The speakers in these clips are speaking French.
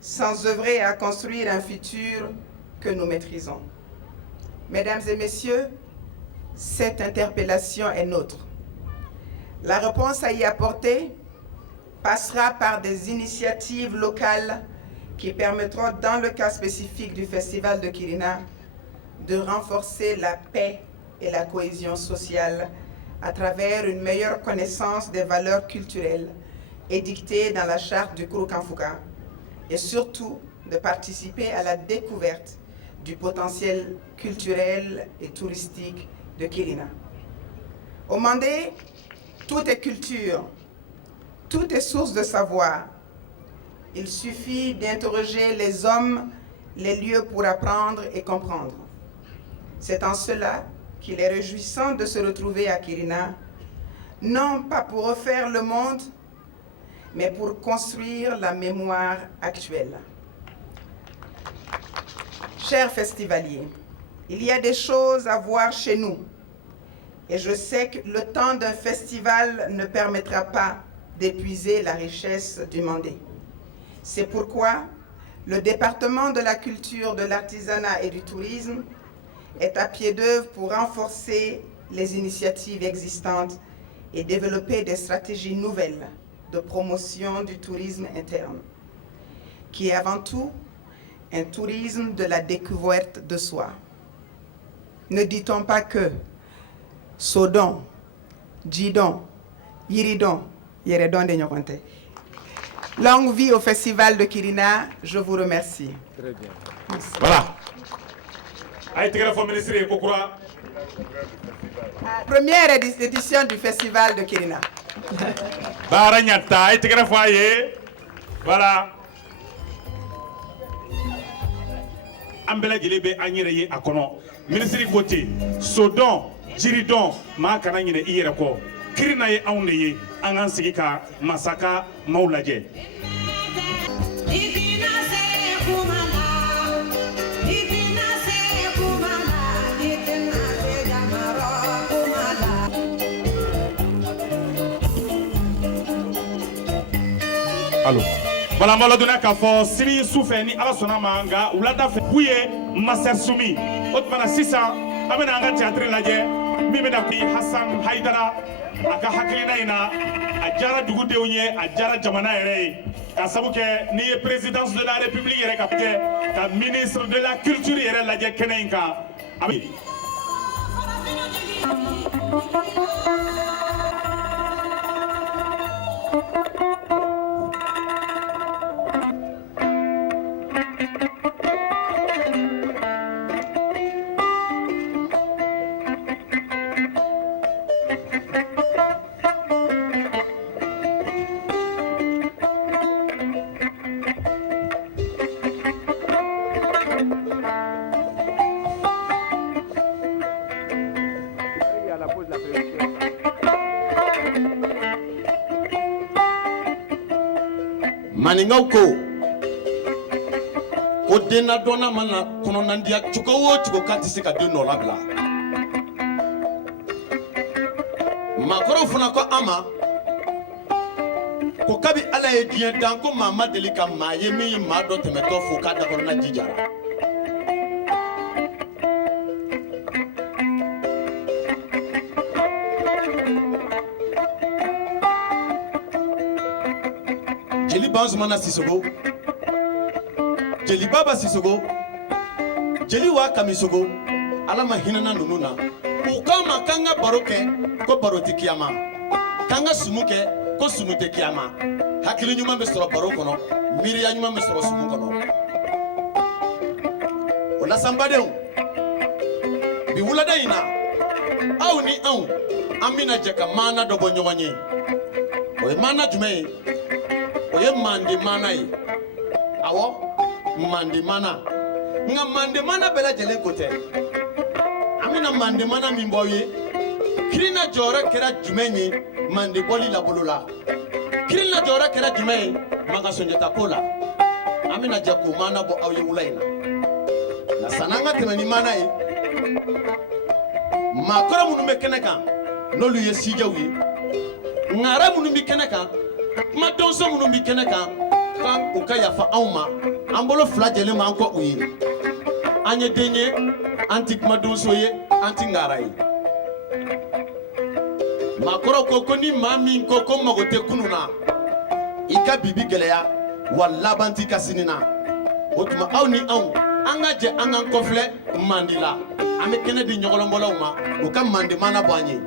sans œuvrer à construire un futur que nous maîtrisons. Mesdames et messieurs, cette interpellation est nôtre. La réponse à y apporter passera par des initiatives locales qui permettront, dans le cas spécifique du Festival de Kirina, de renforcer la paix et la cohésion sociale à travers une meilleure connaissance des valeurs culturelles édictées dans la charte du Kouroukanfouka et surtout de participer à la découverte du potentiel culturel et touristique de Kirina. Au Mandé, tout est culture, tout est source de savoir. Il suffit d'interroger les hommes, les lieux pour apprendre et comprendre. C'est en cela qu'il est réjouissant de se retrouver à Kirina, non pas pour refaire le monde, mais pour construire la mémoire actuelle. Chers festivaliers, il y a des choses à voir chez nous. Et je sais que le temps d'un festival ne permettra pas d'épuiser la richesse du Mandé. C'est pourquoi le département de la culture, de l'artisanat et du tourisme est à pied d'œuvre pour renforcer les initiatives existantes et développer des stratégies nouvelles de promotion du tourisme interne, qui est avant tout un tourisme de la découverte de soi. Ne dit-on pas que Sodon, Djidon, Yiridon, Yeredon de Nyokonte. Longue vie au Festival de Kirina, je vous remercie. Très bien. Merci. Voilà. Première édition du Festival de Kirina. Voilà. Ambela Gilebe Anyere Akono. Ministre côté, Sodon, Jiridon, Makana Yine Ierako. Kirina ye Aunye, Angansika, Masaka, Maulaje. Allô. Voilà, Maladona Kafo, Siri Soufeni, Alasona Manga, Oulada Fouye, Master Soumi, Otmana Sissa, Amenanga Théâtre Laje, Mimedaki, Hassan Haidara, Aka Haklinaina, Adjara Dougoudeouye, Adjara Jamana Ere, Kasabuke, ni présidence de la République Ere Kapke, ka ministre de la Culture Ere Laje Kenenka. Abi. Maningaw ko dena dona mana kono nandia chuko chuko katisi ka den no labla makoro funa ko ama ko kabi ala e dien dan ko mama delika maye mi ma do temeto fo ka da ko na jijara Jeli Banzumana Sissogo, Jeli Baba Sissogo, Jeli Waka Misogo, Alama Hinana Nununa, Ukama Kanga Baroke, Ko Barote Kiama, Kanga Sumuke, Ko Sumute Kiama, Hakili Numa Mestro Barokono, Miria Numa Mestro Sumukono. Ola Sambadeu, Biwula Daina, Au ni Au, Amina Jaka Mana Dobonyonye, Oe Mana Jume. Oye mande mana yi awo mande mana nga mande mana bela jele kote amina mande mana mimboye kirina jora kera jumenye mande boli la bolola kirina jora kera jumenye maga sonjeta kola amina jako mana bo awye ulaina na sananga temeni mana yi makora munu mekeneka nolu ye sijawi ngara munu mekeneka ma donso munu bi kene kan kan u ka yafa anw ma an bolo fila jɛlen ma an kɔ u ye an ye den ye an ti kumadonso ye an ti ngara ye maakɔrɔw ko ni maa min ko mago tɛ kunun na i ka bibi gɛlɛya wa laban t'i ka sini na o tuma aw ni anw an ka jɛ an k'an kɔfilɛ mandi la an bɛ kɛnɛ di ɲɔgɔlɔnbɔlaw ma u ka mandi mana bɔ an ye.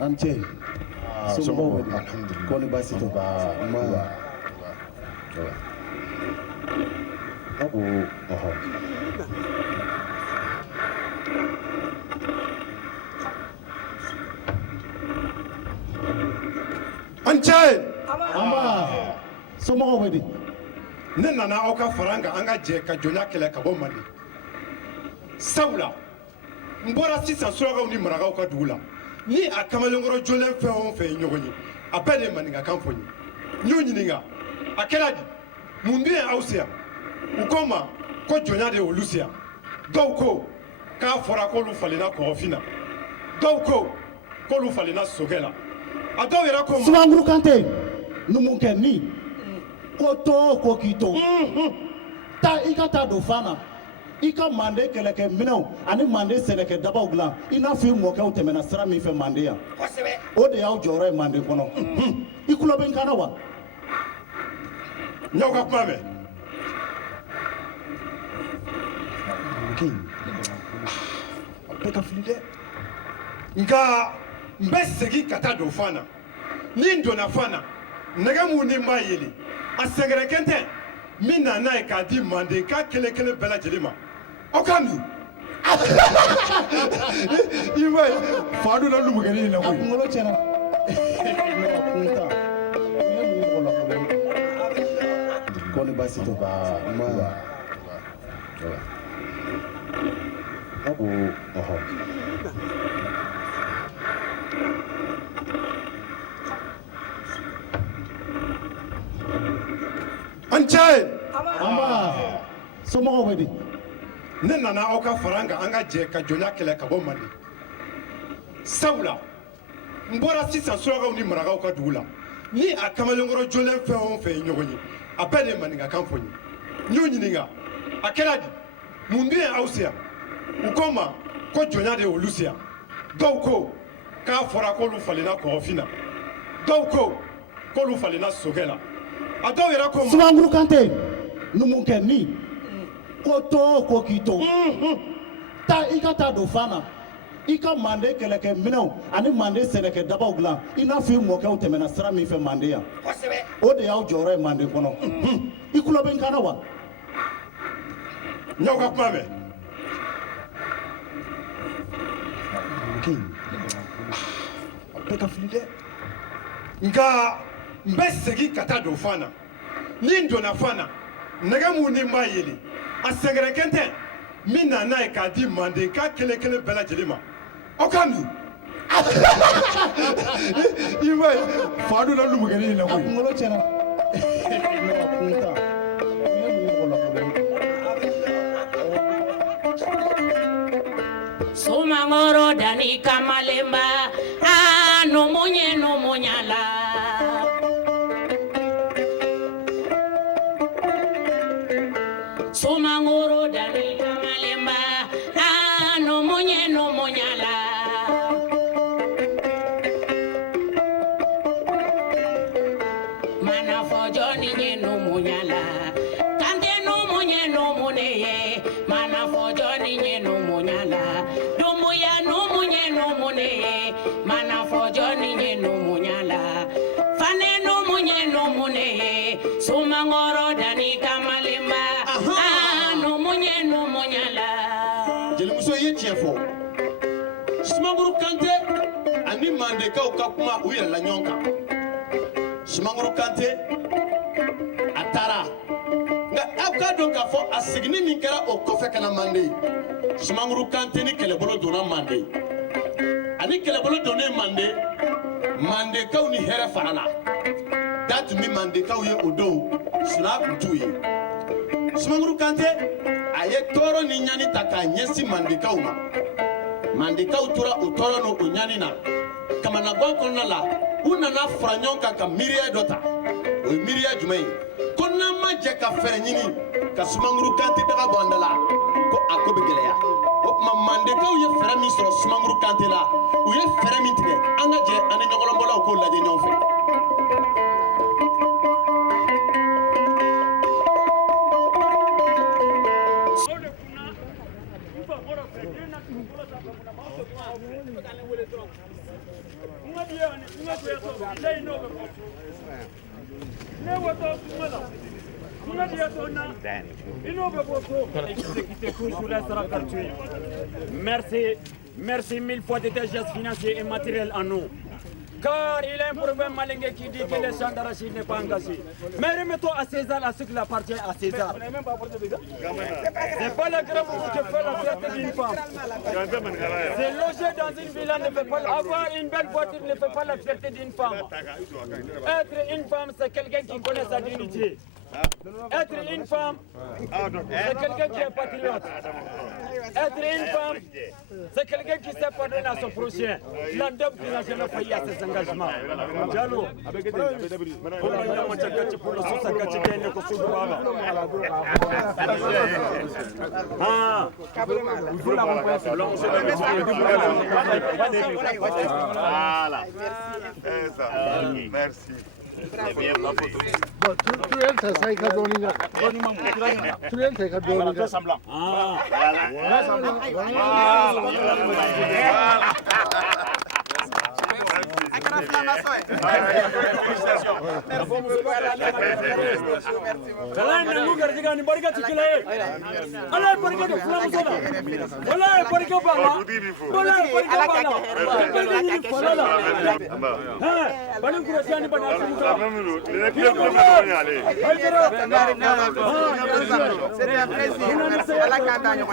an cɛ somɔgɔw bɛ di kɔni baasi tɛ an cɛ somɔgɔw bɛ di ne nana aw ka fara an kan an ka jɛ ka jɔnya kɛlɛ ka bɔ mande sabula n bɔra sisan surakaw ni marakaw ka dugu la ni a kamalenkɔrɔ jolen fɛn o fɛn ye ɲɔgɔn ye a bɛɛ de ye maninkakan fɔ n ye n y'u ɲininka a kɛra di mun dun ye aw se yan u ko n ma ko jɔnya de ye olu se yan dɔw ko k'a fɔra k'olu falenna kɔgɔfin na dɔw ko k'olu falenna sokɛ la a dɔw yɛrɛ ko n ma Sumanguru Kante numu kɛ ni ko to o ko k'i to taa i ka taa don fan na i ka mande kɛlɛkɛ minɛnw ani mande sɛnɛkɛ dabaw dilan i n'a fɔ i mɔkɛw tɛmɛna sira min fɛ mande yan o de y'aw jɔyɔrɔ ye mande kɔnɔ i tulo bɛ n kan na wa n y'aw ka kuma mɛn a bɛɛ ka fili dɛ nka n bɛ segin ka taa don fan na ni n donna fan na nɛgɛ mun ni n b'a yeli a sɛgɛrɛkɛ tɛ min na n'a ye k'a di manden k'a kelen kelen bɛɛ lajɛlen ma aw ka min i m'a ye fa donna numukɛnin in na a koyi kunkolo tiɲɛna kun ta ne mun mɔgɔ lakodɔn kɔni baasi tɛ an cɛ somɔgɔw bɛ di ne nana aw ka fara an kan an ka jɛ ka jɔnya kɛlɛ ka bɔ manden sabula n bɔra sisan surakaw ni marakaw ka dugu la ni a kamalenkɔrɔ jolen fɛn o fɛn ye ɲɔgɔn ye a bɛɛ de ye maninkakan fɔ n ye n y'u ɲininka a kɛra di mun dun ye aw se yan u ko n ma ko jɔnya de ye olu se yan dɔw ko k'a fɔra k'olu falenna kɔgɔfin na dɔw ko k'olu falenna sokɛ la a dɔw yɛrɛ ko n ma Sumanguru Kante numu kɛ ni ko to o ko k'i to taa i ka taa don fan na i ka mande kɛlɛkɛ minɛnw ani mande sɛnɛkɛ dabaw dilan i n'a fɔ i mɔkɛw tɛmɛna sira min fɛ mande yan o de y'aw jɔyɔrɔ ye mande kɔnɔ i tulo bɛ n kan na wa n y'aw ka kuma mɛn a bɛɛ ka fili dɛ nka n bɛ segin ka taa don fan na ni n donna fan na nɛgɛ mun ni n b'a yeli a sɛgɛrɛkɛ tɛ min na n'a ye k'a di manden k'a kelen kelen bɛɛ lajɛlen ma aw ka min i m'a ye fa donna numukɛnin in na a koyi kunkolo tiɲɛna kun ta ne mun mɔgɔ lakodɔn Sumangoro dani kamalemba no munyala Sumangoro dani kamalemba no munyala Mana fojo ni no munyala Kante no muneye Mana fojo ni no munyala Dumbuya no muneye Mana fojo ni no munyala Fane no muneye Sumangoro dani kamalemba no munyala jelimuso ye tiɲɛ fɔ Sumanguru Kante ani mandekaw ka kuma u yɛlɛla ɲɔgɔn kan Sumanguru Kante a taara nka aw k'a dɔn k'a fɔ a seginni min kɛra o kɔfɛ ka na mande Sumanguru Kante ni kɛlɛbolo donna mande ani kɛlɛbolo donnen mande mandekaw ni hɛrɛ farala da tun bɛ mandekaw ye o don sila tun t'u ye Sumanguru Kante a a ye tɔɔrɔ ni ɲani ta k'a ɲɛsin mandekaw ma mandekaw tora o tɔɔrɔ no o ɲani na kamanagan kɔnɔna la u nana fara ɲɔgɔn kan ka miiriya dɔ ta o ye miiriya jumɛn ye ko n'an ma jɛ ka fɛɛrɛ ɲini ka Sumanguru Kante daga bɔ an da la ko a ko bɛ gɛlɛya o tuma mandekaw ye fɛɛrɛ min sɔrɔ Sumanguru Kante la u ye fɛɛrɛ min tigɛ an ka jɛ an ni ɲɔgɔlɔnbɔlaw k'o lajɛ ɲɔgɔn fɛ. Merci mille fois de tes gestes financiers et matériels en nous. Car il y a un proverbe malingue qui dit que le champ d'arachide n'est pas engagé. Mais remettons à César à ce qui appartient à César. C'est pas le grand moment qui fait la fierté d'une femme. C'est loger dans une villa ne fait pas avoir une belle voiture ne fait pas la fierté d'une femme. Être une femme, c'est quelqu'un qui connaît sa dignité. Être une femme, c'est quelqu'un qui est patriote. Être une femme, c'est quelqu'un qui sait pardonner à son prochain. L'homme qui n'a jamais failli à ses engagements. Diallo, voilà. Merci. C'est bien ma photo. Bon, tu es ça, il a donné. Tu es ça, il a donné. Semblant. C'était un plaisir. À la campagne.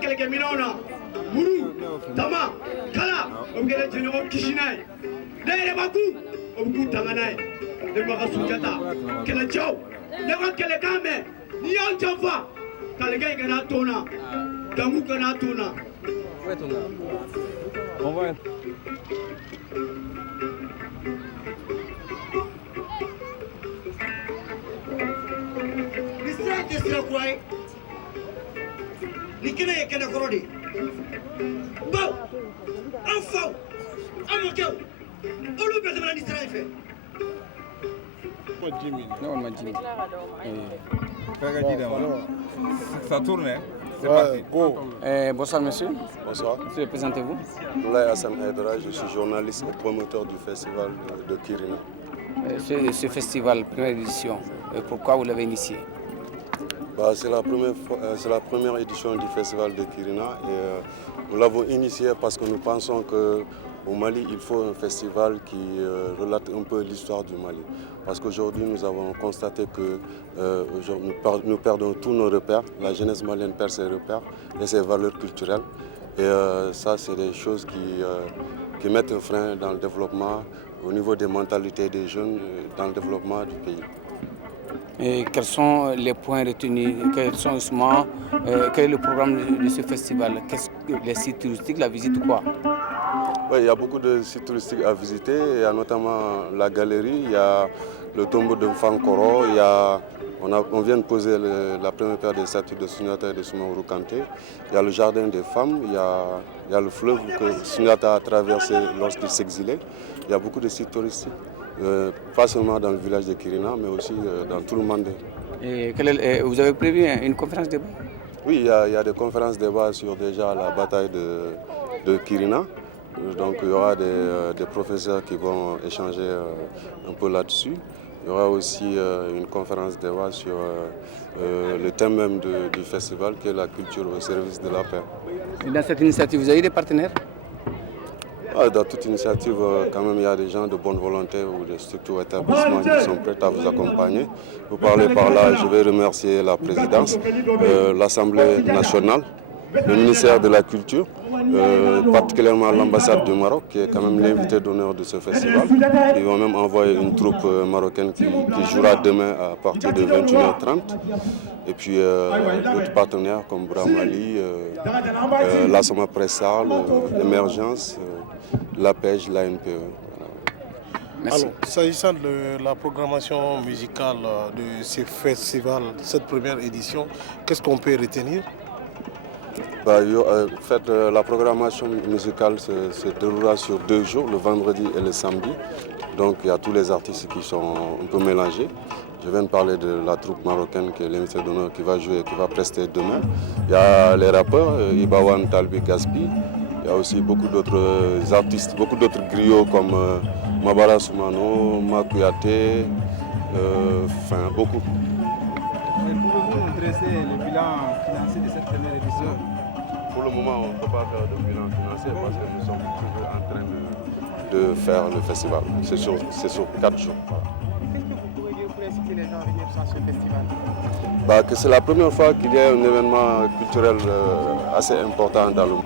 Keleke minona muru tama kala omgele jenyo kishinai dere baku omgu tanganai de baka sujata kala chao ne wa kele kame ni on chafa kale ga igana tona damu kana tona on va Mr. Kwai Nikina yekena korodi Bo Enfant Amokyo Olu bete mala Israël fait Non, on Jimmy. Ça tourne, hein? C'est parti. Bonsoir monsieur. Bonsoir. Monsieur, présentez-vous. Moulay Hassan Haïdara, je suis journaliste et promoteur du festival de Kirina. Ce festival, première édition, pourquoi vous l'avez initié? C'est la première édition du festival de Kirina et nous l'avons initié parce que nous pensons qu'au Mali, il faut un festival qui relate un peu l'histoire du Mali. Parce qu'aujourd'hui, nous avons constaté que nous perdons tous nos repères, la jeunesse malienne perd ses repères et ses valeurs culturelles. Et ça, c'est des choses qui mettent un frein dans le développement, au niveau des mentalités des jeunes, dans le développement du pays. Et quels sont les points retenus, quel est le programme de ce festival? Les sites touristiques, la visite ou quoi? Oui, il y a beaucoup de sites touristiques à visiter. Il y a notamment la galerie, il y a le tombeau de Mfankoro, on vient de poser la première paire des statues de Sundiata et de Sumanguru Kante. Il y a le jardin des femmes, il y a le fleuve que Sundiata a traversé lorsqu'il s'exilait. Il y a beaucoup de sites touristiques. Pas seulement dans le village de Kirina, mais aussi dans tout le Mandé. Et vous avez prévu une conférence débat? Oui, il y a des conférences débat sur déjà la bataille de Kirina. Donc il y aura des professeurs qui vont échanger un peu là-dessus. Il y aura aussi une conférence débat sur le thème même du festival, qui est la culture au service de la paix. Et dans cette initiative, vous avez des partenaires? Dans toute initiative, quand même, il y a des gens de bonne volonté ou des structures établissements qui sont prêts à vous accompagner. Vous parlez par là, je vais remercier la présidence, l'Assemblée nationale, le ministère de la Culture, particulièrement l'ambassade du Maroc, qui est quand même l'invité d'honneur de ce festival. Ils vont même envoyer une troupe marocaine qui jouera demain à partir de 21h30. Et puis d'autres partenaires comme Bramali, la Soma Pressal, Émergence, la PEJ, l'ANPE. Alors, s'agissant de la programmation musicale de ce festival, cette première édition, qu'est-ce qu'on peut retenir? En fait, la programmation musicale se déroulera sur 2 jours, le vendredi et le samedi. Donc il y a tous les artistes qui sont un peu mélangés. Je viens de parler de la troupe marocaine qui est l'invité d'honneur qui va jouer, qui va prester demain. Il y a les rappeurs, Ibawan, Talbi, Gaspi. Il y a aussi beaucoup d'autres artistes, beaucoup d'autres griots comme Mabara Soumano, Makouyaté, enfin beaucoup. Pouvez-vous nous dresser le bilan financier de cette première édition? Pour le moment, on ne peut pas faire de bilan financier parce que nous sommes toujours en train de faire le festival. C'est sur 4 jours. Qu'est-ce que vous pourriez dire pour inciter les gens à venir sur ce festival? Que c'est la première fois qu'il y a un événement culturel assez important dans le monde.